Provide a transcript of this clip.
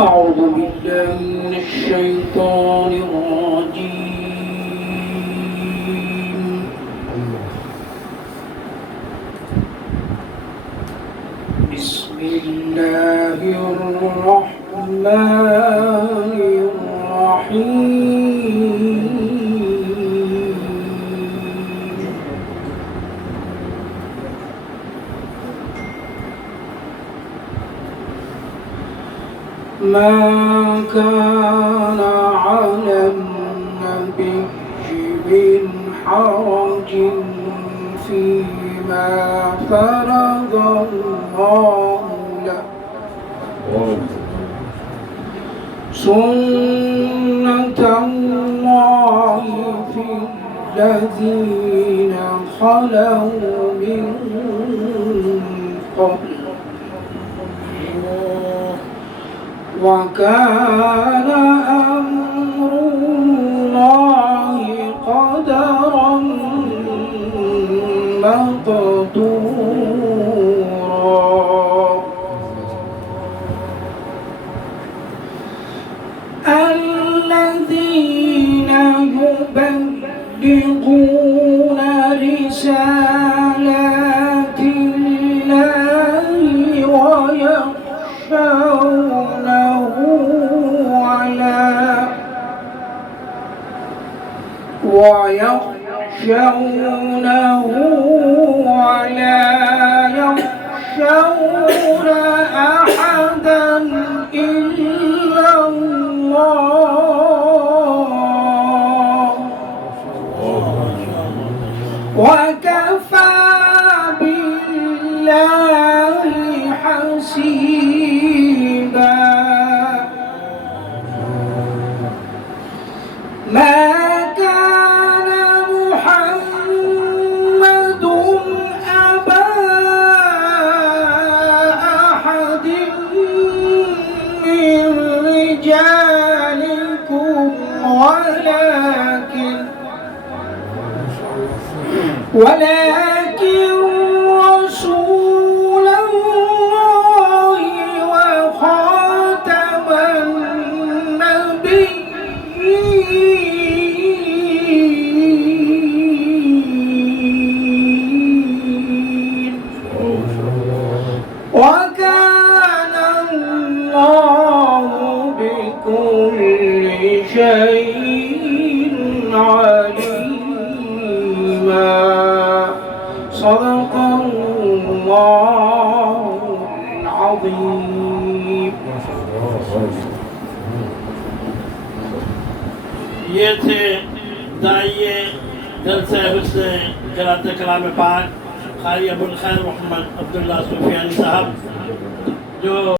أعوذ بالله من الشيطان الرجيم. بسم الله الرحمن الرحيم. ما كان على النبي من حرج فيما فرض الله له، سنة الله في الذين خلوا من قبل، وكان أمر الله قدرا مقدورا. الذين يبلغون رسالات الله ويخشونه ولا يخشون أحدا إلا الله، وكفى بالله حسيبا. ما كان محمد أبا أحد من رجالكم ولكن رسول الله وخاتم النبيين، وكان الله بكل شيء عليما. صدق الله العظيم. ये थे दाइये जलसे हुस्ने क़रात कलाम पाक क़ारी अबुल खैर मोहम्मद अब्दुल्ला सुफियानी साहब, जो